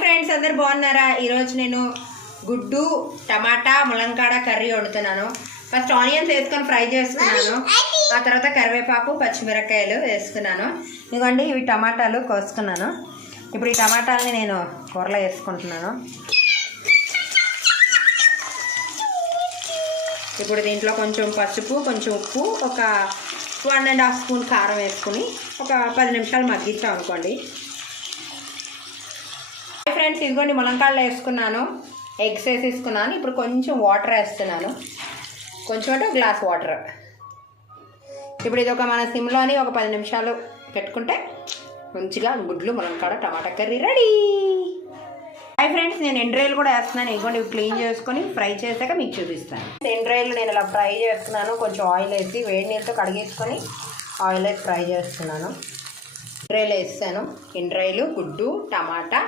Friends, అందరు బాగున్నారా? ఈరోజు నేను గుడ్డు టమాటా ములంకాడ కర్రీ వండుతున్నాను. ఫస్ట్ ఆనియన్స్ వేసుకొని ఫ్రై చేసుకున్నాను. ఆ తర్వాత కరివేపాకు పచ్చిమిరపకాయలు వేసుకున్నాను. ఇదిగోండి, ఇవి టమాటాలు కోసుకున్నాను. ఇప్పుడు ఈ టమాటాలని నేను కూరలో వేసుకుంటున్నాను. ఇప్పుడు దీంట్లో కొంచెం పసుపు, కొంచెం ఉప్పు, ఒక 1.5 స్పూన్ కారం వేసుకుని ఒక 10 నిమిషాలు మగ్గిస్తాం అనుకోండి. ఫ్రెండ్స్, ఇదిగోండి ములంకాడలు వేసుకున్నాను, ఎగ్స్ వేసేసుకున్నాను. ఇప్పుడు కొంచెం వాటర్ వేస్తున్నాను, కొంచెం అంటే 1 గ్లాస్ వాటర్. ఇప్పుడు ఇది మన సిమ్లోని ఒక 10 నిమిషాలు పెట్టుకుంటే మంచిగా గుడ్లు ములంకాడ టమాటా కర్రీ రెడీ. హాయ్ ఫ్రెండ్స్, నేను ఎండ్రాయిలు కూడా వేస్తున్నాను. ఇదిగోండి, ఇవి క్లీన్ చేసుకొని ఫ్రై చేశాక మీకు చూపిస్తాను. ఎండ్రాయిలు నేను ఇలా ఫ్రై చేస్తున్నాను. కొంచెం ఆయిల్ వేసి వేడి నీళ్ళతో కడిగేసుకొని ఆయిల్ వేసి ఫ్రై చేస్తున్నాను. ఎండ్రాయిలు వేస్తాను. ఎండ్రాయిలు, గుడ్డు, టమాటా,